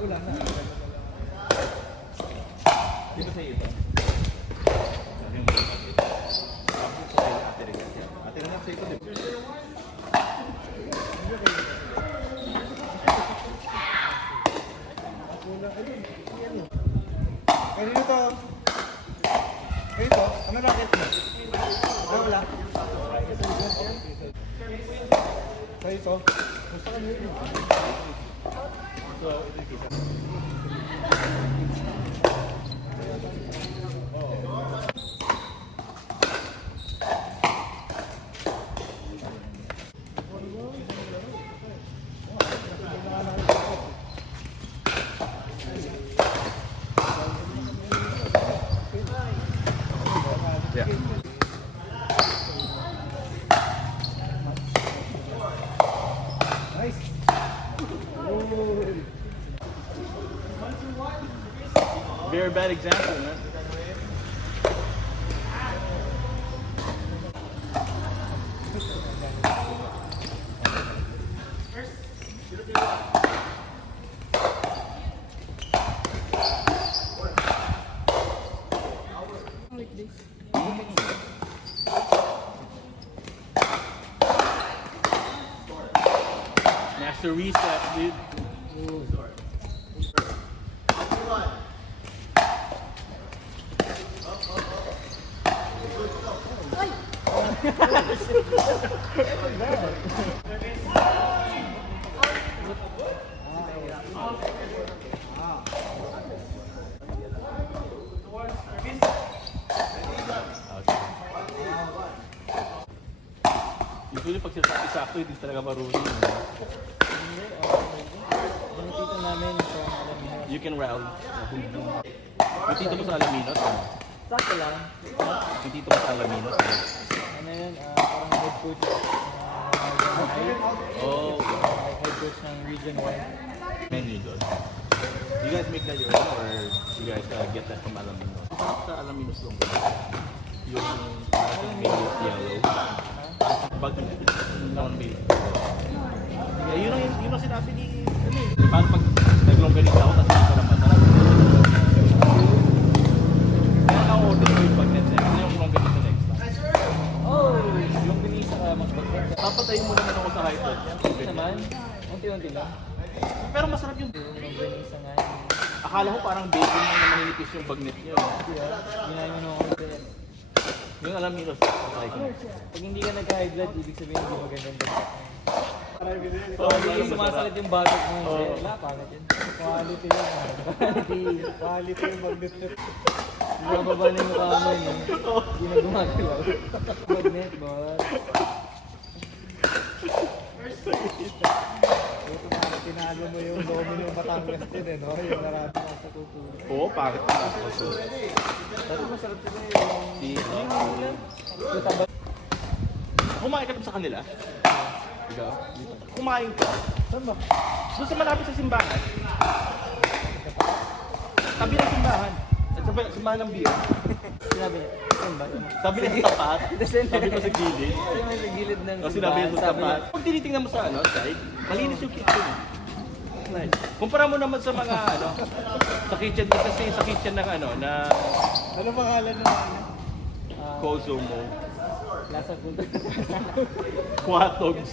wala na. Dito sa iyo ito. Sabi mo sa ito. Tapos sa ate rin. Ate rin sa ito. Kanino to? Ito? Ano racket mo? Wala. Sa ito? Gusto ka nyo So, ito yung kita. Yeah. Nice. Very bad example, man. Master reset, dude. Usually pag sakto hindi talaga marunong. Benefito namin sa Alaminos. You can rally. Yung tito mo sa Alaminos. Sakto lang. Yung tito mo sa Alaminos. Ano yun? Parang head coach. Oh, Head coach ng Region 1. menu doon. You guys make that your own or you guys get that from Alaminos? Sa Alaminos lang. Yung parang menu yellow. Pag non-made. Yeah, yun ang sinabi ni ano eh. Paano pag nag-longganisa ako tapos hindi ko lang masarap. Kaya na-order ko yung bagnet next. Ano yung longganisa next time? Oh! Yung binisa ka mas bagay. Papatayin mo naman ako sa high blood. Hindi naman. Unti-unti lang. Pero masarap yung... Yung binisa nga. Akala ko parang bacon lang na maninipis yung bagnet niya. Ginahin mo nung konti. Yung Alaminos. Pag hindi ka nag-high blood, ibig sabihin hindi magandang bagay. Oh, Hindi sumasalit yung bagot mo. Oo. Wala, pangit yun. Quality yun. Quality yung magnet. Nababa na yung mukha mo yun. Hindi na gumagalaw. Magnet, boss. Ito parang tinalo mo yung domino Batangas din eh, no? Yung narami ka sa tutulog. Oo, pangit na ako. Dati masarap sila yung... Si... Yung taba. Kumain ka ba sa kanila? Ikaw? Kumain ka? Saan ba? Doon sa malapit sa simbahan. Tabi ng simbahan. At sa simbahan ng beer. Sinabi niya, saan ba? Sabi niya sa tapat. Sabi ko sa gilid. Yung may gilid ng O sinabi niya sa tapat. Pag tinitingnan mo sa ano, side, malinis yung kitchen. Nice. Kumpara mo naman sa mga ano, sa kitchen kasi sa kitchen ng ano, na Ano pangalan ng ano? Kozumo, Lasa Punta. Quatogs.